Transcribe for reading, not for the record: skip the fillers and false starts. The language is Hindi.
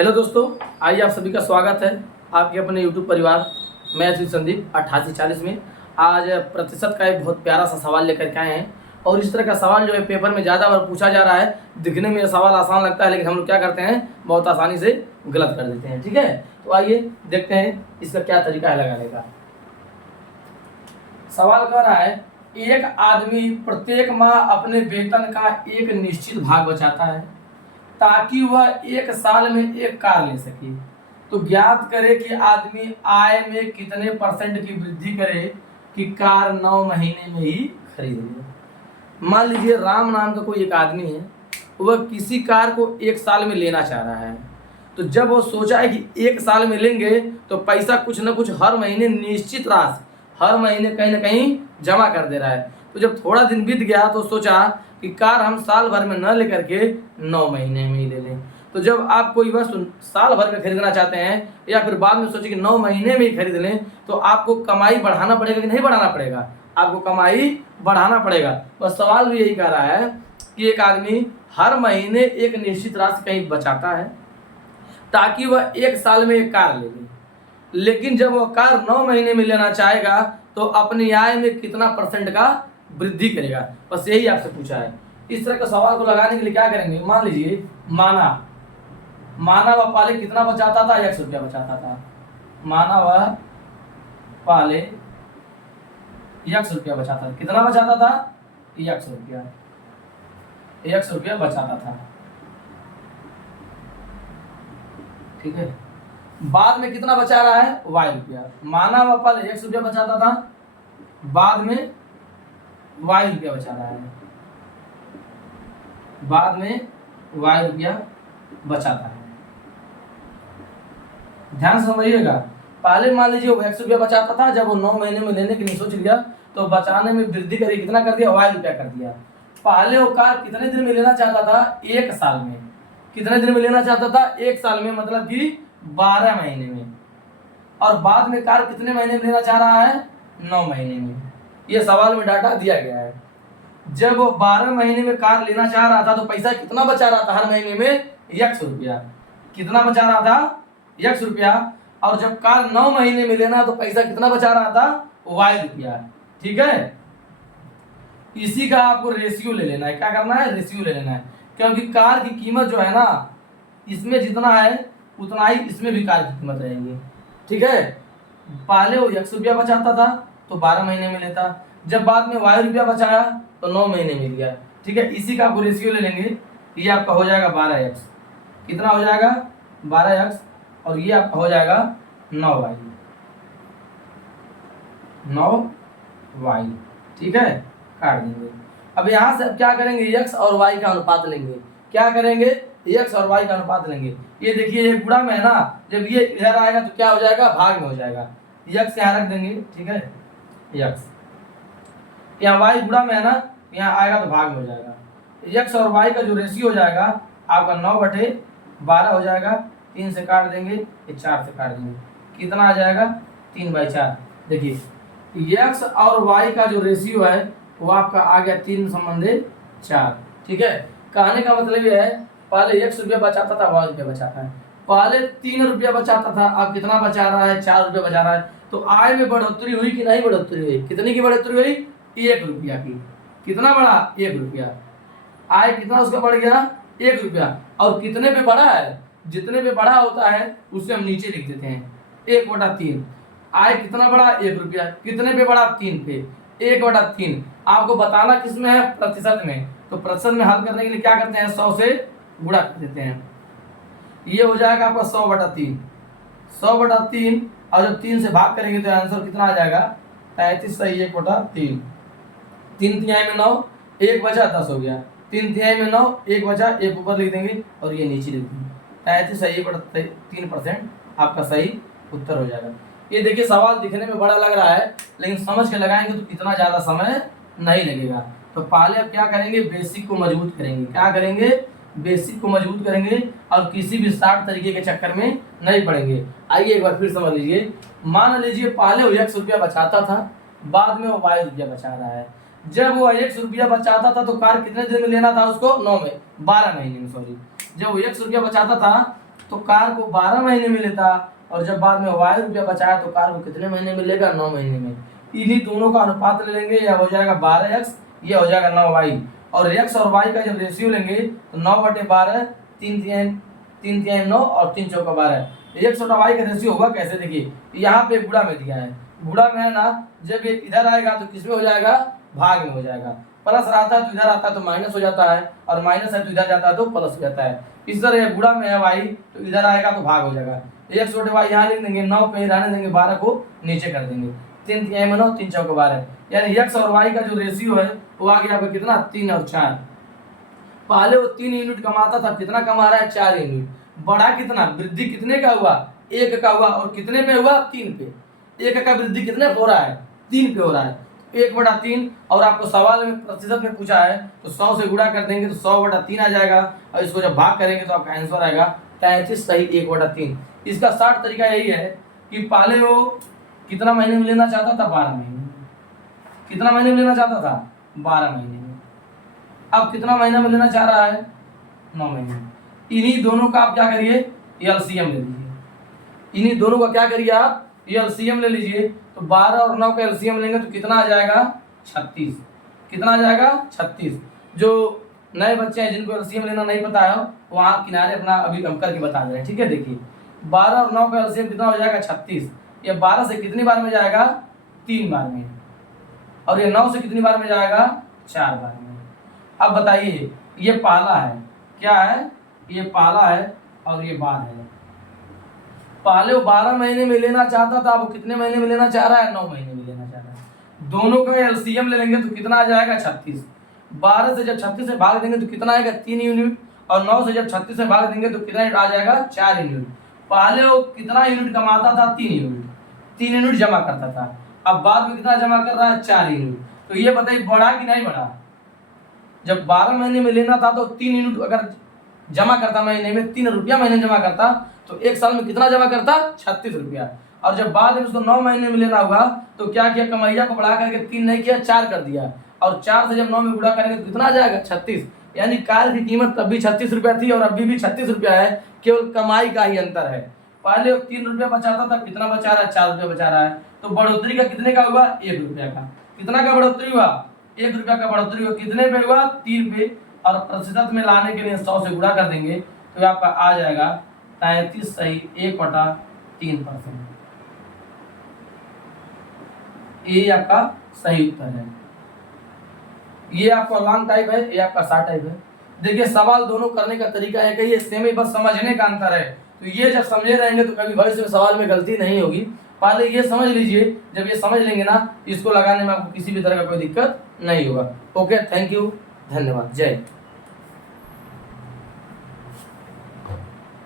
हेलो दोस्तों, आइए आप सभी का स्वागत है आपके अपने यूट्यूब परिवार। मैं श्री संदीप 8840 में आज प्रतिशत का एक बहुत प्यारा सा सवाल लेकर के आए हैं। और इस तरह का सवाल जो है पेपर में ज़्यादा बार पूछा जा रहा है। दिखने में यह सवाल आसान लगता है, लेकिन हम लोग क्या करते हैं, बहुत आसानी से गलत कर देते हैं। ठीक है, तो आइए देखते हैं इसका क्या तरीका है लगाने का। सवाल कह रहा है, एक आदमी प्रत्येक माह अपने वेतन का एक निश्चित भाग बचाता है ताकि वह एक साल में एक कार ले सके। तो ज्ञात करे कि आदमी आय में कितने परसेंट की वृद्धि करे कि कार 9 महीने में ही खरीद ले। मान लीजिए राम नाम का कोई एक आदमी है, वह किसी कार को एक साल में लेना चाह रहा है। तो जब वो सोचा है कि एक साल में लेंगे तो पैसा कुछ ना कुछ हर महीने निश्चित राशि हर महीने कहीं ना कहीं जमा कर दे रहा है। तो जब थोड़ा दिन बीत गया तो सोचा कि कार हम साल भर में न लेकर के 9 महीने में ही ले लें। तो जब आप कोई वस्तु साल भर में खरीदना चाहते हैं या फिर बाद में सोचे कि 9 महीने में ही खरीद लें, तो आपको कमाई बढ़ाना पड़ेगा कि नहीं बढ़ाना पड़ेगा? आपको कमाई बढ़ाना पड़ेगा। बस सवाल भी यही कह रहा है कि एक आदमी हर महीने एक निश्चित राशि कहीं बचाता है ताकि वह एक साल में एक कार ले ले। लेकिन जब वह कार 9 महीने में लेना चाहेगा तो अपनी आय में कितना परसेंट का वृद्धि करेगा। बस यही आपसे पूछा है। इस तरह के सवाल को लगाने के लिए क्या करेंगे, मान लीजिए माना वह पहले कितना बचाता था, 100 रुपया बचाता था। माना वह पहले 100 रुपया बचाता था। कितना बचाता था? 100 रुपया। 100 रुपया बचाता था। ठीक है, बाद में कितना बचा रहा है? Y रुपया। माना वह पहले 100 रुपया बचाता था, बाद में Y रुपया बचा रहा है। बाद में Y रुपया बचाता है। ध्यान समझिएगा। पहले मान लीजिए वो 100 रुपया बचाता था, जब वो 9 महीने में लेने के लिए सोच लिया तो बचाने में वृद्धि करी, कितना कर दिया? Y रुपया कर दिया। पहले वो कार कितने दिन में लेना चाहता था? 1 साल में। कितने दिन में लेना चाहता था? 1 साल में, मतलब कि 12 महीने में। और बाद में कार कितने महीने में लेना चाह रहा है? 9 महीने में। ये सवाल में डाटा दिया गया है। जब वो 12 महीने में कार लेना चाह रहा था तो पैसा कितना बचा रहा था? हर महीने में 100 रुपया। कितना बचा रहा था? 100 रुपया। और जब कार 9 महीने में लेना तो पैसा कितना बचा रहा था? Y रुपया। ठीक है, इसी का आपको रेशियो ले लेना है। क्या करना है? रेशियो ले लेना है। क्योंकि कार की कीमत जो है ना, इसमें जितना है उतना ही इसमें भी कार की कीमत रहेगी। ठीक है, पहले वो 100 रुपया बचाता था तो 12 महीने में लेता, जब बाद में Y रुपया बचाया तो 9 महीने में लिया। ठीक है, इसी का आपको रेशियो ले लेंगे। ये आपका हो जाएगा 12x। कितना हो जाएगा? 12x। और ये आपका हो जाएगा 9y। 9y। ठीक है, काट देंगे। अब यहाँ से अब क्या करेंगे? x और y का अनुपात लेंगे। क्या करेंगे? x और y का अनुपात लेंगे। ये देखिए, ये गुणा में है ना, जब ये इधर आएगा तो क्या हो जाएगा? भाग में हो जाएगा। x यहाँ रख देंगे। ठीक है, x यहाँ y गुणा में है ना, यहाँ आएगा तो भाग में हो जाएगा। x और y का जो रेशियो हो जाएगा आपका 9/12 हो जाएगा। 3 से काट देंगे, 4 से काट देंगे, कितना आ जाएगा? 3/4। देखिए x और y का जो रेशियो है वो आपका आ गया 3/4। ठीक है, कहने का मतलब ये है, पहले 100 रुपया बचाता था, Y रुपया बचाता है। पहले 3 रुपया बचाता था, अब कितना बचा रहा है? 4 रुपया बचा रहा है। तो आय में बढ़ोतरी हुई कि नहीं बढ़ोतरी हुई? कितनी की बढ़ोतरी हुई? 1 रुपया की। कितना बढ़ा? 1 रुपया। आय कितना उसका बढ़ गया? 1 रुपया। और कितने पे बढ़ा है? जितने पे बढ़ा होता है उससे हम नीचे लिख देते हैं 1/3। आय कितना बढ़ा? 1 रुपया। कितने पे बढ़ा? 3 पे। 1/3 आपको बताना किस में है? प्रतिशत में। तो प्रतिशत में हल करने के लिए क्या करते हैं? 100 से गुणा कर देते हैं। ये हो जाएगा आपका 100/3। 100/3। और जब 3 से भाग करेंगे तो आंसर कितना आ जाएगा? 33 सही 1/3। 3 तिहाई में 9, 1 बचा 10 हो गया। 3 तिहाई में 9, 1 बचा, 1 ऊपर लिख देंगे और ये नीचे लिख देंगे। 33 सही 1/3% आपका सही उत्तर हो जाएगा। ये देखिए, सवाल दिखने में बड़ा लग रहा है, लेकिन समझ के लगाएंगे तो इतना ज़्यादा समय नहीं लगेगा। तो पहले अब क्या करेंगे? बेसिक को मजबूत करेंगे। क्या करेंगे? बेसिक को मजबूत करेंगे और किसी भी शार्ट तरीके के चक्कर में नहीं पड़ेंगे। आइए एक बार फिर समझ लीजिए। मान लीजिए पहले वो 100 रुपया बचाता था, बाद में वो Y रुपया बचा रहा है। जब वो 100 रुपया बचाता था तो कार कितने दिन में लेना था उसको? 12 महीने में, सॉरी। जब वो 100 रुपया बचाता था तो कार को 12 महीने में लेता, और जब बाद में y रुपया बचाया तो कार को कितने महीने में लेगा? 9 महीने में। इन्हीं दोनों का अनुपात ले लेंगे, यह हो जाएगा 12x, ये हो जाएगा 9y। और x और y का जब रेशियो लेंगे तो 9/12, 3 9 और 3 चौका 12। x और y का रेशियो होगा कैसे? देखिए यहाँ पे गुणा में दिया है, गुणा में है ना, जब ये इधर आएगा तो किसमें हो जाएगा? भाग में हो जाएगा। प्लस रहता है तो इधर आता है तो माइनस हो जाता है, और माइनस है तो इधर जाता है तो प्लस हो जाता है। इस तरह गुणा में है y, तो इधर आएगा तो भाग हो जाएगा। x और y यहाँ लिख देंगे, 9 पे रहने देंगे, 12 को नीचे कर देंगे। 3 3 9, 3 चौका 12, यानी x और y का जो रेशियो है वो आ गया आपका कितना? 3 और 4। पहले वो 3 यूनिट कमाता था, कितना कमा रहा है? 4 यूनिट। बढ़ा कितना? वृद्धि कितने का हुआ? 1 का हुआ, और कितने पे हुआ? 3 पे। 1 का वृद्धि कितने पे हो रहा है? 3 पे हो रहा है। 1/3, और आपको सवाल में प्रतिशत में पूछा है तो 100 से गुणा कर देंगे तो 100/3 आ जाएगा, और इसको जब भाग करेंगे तो आपका आंसर आएगा 33 सही 1/3। इसका शॉर्ट तरीका यही है कि पहले वो कितना महीने में लेना चाहता था? 12 महीने में। कितना महीने में लेना चाहता था? 12 महीने में। अब कितना महीना में लेना चाह रहा है? 9 महीने में। इन्हीं दोनों का आप क्या करिए? एलसीएम ले लीजिए। इन्हीं दोनों का क्या करिए आप? एलसीएम ले लीजिए। तो 12 और 9 का एलसीएम लेंगे तो कितना आ जाएगा? 36। कितना आ जाएगा? 36। जो नए बच्चे हैं जिनको एलसीएम लेना नहीं पता है, वहाँ किनारे अपना अभी हम करके बता दे रहे हैं, ठीक है। देखिए 12 और 9 का एलसीएम कितना हो जाएगा? 36। ये 12 से कितनी बार में जाएगा? 3 बार में। और ये 9 से कितनी बार में जाएगा? 4 बार में। अब बताइए, ये पहला है, क्या है? ये पहला है और ये बाद है। पहले वो 12 महीने में लेना चाहता था, अब वो कितने महीने में लेना चाह रहा है? 9 महीने में लेना चाह रहा है। दोनों का एलसीएम ले लेंगे तो कितना आ जाएगा? 36। 12 से जब 36 से भाग देंगे तो कितना आएगा? 3 यूनिट। और 9 से जब 36 से भाग देंगे तो कितना आ जाएगा? 4 यूनिट। पहले वो कितना यूनिट कमाता था? 3 यूनिट। 3 यूनिट जमा करता था। अब बाद में कितना जमा कर रहा है? 4 यूनिट। तो ये बताइए बढ़ा कि नहीं बढ़ा? जब 12 महीने में लेना था तो 3 यूनिट अगर जमा करता महीने में, 3 रुपया महीने जमा करता, तो 1 साल में कितना जमा करता? 36 रुपया। और जब बाद में उसको 9 महीने में लेना होगा तो क्या किया? कमैया को बढ़ा करके 3 नहीं किया, 4 कर दिया, और 4 से जब 9 में गुणा करेंगे तो कितना आ जाएगा? 36। यानी कार की कीमत तब भी 36 रुपया थी और अभी भी 36 रुपया है, केवल कमाई का ही अंतर है। पहले वो 3 रुपया बचाता था, कितना बचा रहा है? 4 रुपया बचा रहा है। तो बढ़ोतरी का कितने का हुआ? 1 रुपया का। कितना का बढ़ोतरी हुआ? 1 रुपया का बढ़ोतरी हुआ। कितने पे हुआ? 3 पे। और प्रतिशत में लाने के लिए 100 से गुणा कर देंगे तो आपका आ जाएगा 33 सही 1/3%। ये आपका सही उत्तर है। ये आपका लॉन्ग टाइप है, ये आपका शॉर्ट टाइप है। देखिए सवाल दोनों करने का तरीका है कि ये सेम ही, बस समझने का अंतर है। तो ये जब समझे रहेंगे तो कभी भविष्य में सवाल में गलती नहीं होगी। पहले ये समझ लीजिए, जब ये समझ लेंगे ना, इसको लगाने में आपको किसी भी तरह का कोई दिक्कत नहीं होगा। ओके, थैंक यू, धन्यवाद, जय।